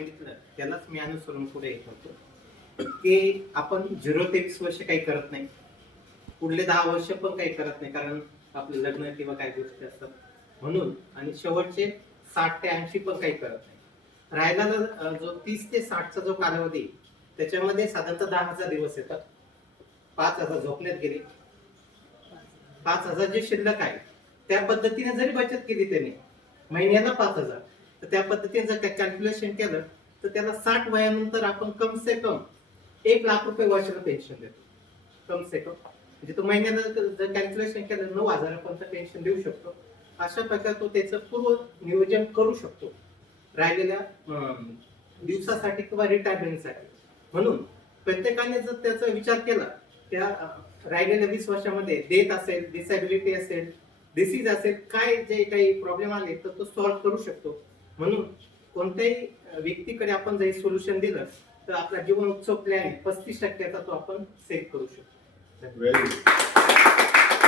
सांगितलं त्यालाच मी अनुसरून पुढे येत होतो की आपण 0 ते 20 वर्ष काही करत नाही, पुढले 10 वर्ष पण काही करत नाही, कारण आपलं लग्न किंवा काही गोष्टी असतात म्हणून, आणि शेवटचे 60 ते 80 पण काही करत नाही. राहिला जो 30 ते 60 चा जो कालावधी, त्याच्यामध्ये साधारणतः 10,000 दिवस येतात. 5,000 झोपण्यात गेले, 5,000 जे शिल्लक आहे त्या पद्धतीने जरी बचत केली त्याने महिन्याला 5,000, तर त्या पद्धतीने जर कॅल्क्युलेशन केलं तर त्याला 60 वयानंतर आपण कम से कम 1,00,000 रुपये वर्षाला पेन्शन देतो. कम से कम म्हणजे तो महिन्याला जर कॅल्क्युलेशन केलं 9,000 पर्यंत पेन्शन देऊ शकतो. अशा प्रकारे तो त्याचं पूर्व नियोजन करू शकतो राहिलेल्या दिवसासाठी किंवा रिटायरमेंटसाठी. म्हणून प्रत्येकाने जर त्याचा विचार केला, त्या राहिलेल्या 20 वर्षामध्ये डेथ असेल, डिसॅबिलिटी असेल, डिसीज असेल, काय जे काही प्रॉब्लेम आले तर तो सॉल्व्ह करू शकतो. म्हणून कोणत्याही व्यक्तीकडे आपण जर सोल्युशन दिलं तर आपला जीवन उत्सव प्लॅन 35% तो आपण सेव्ह करू शकतो. Very good.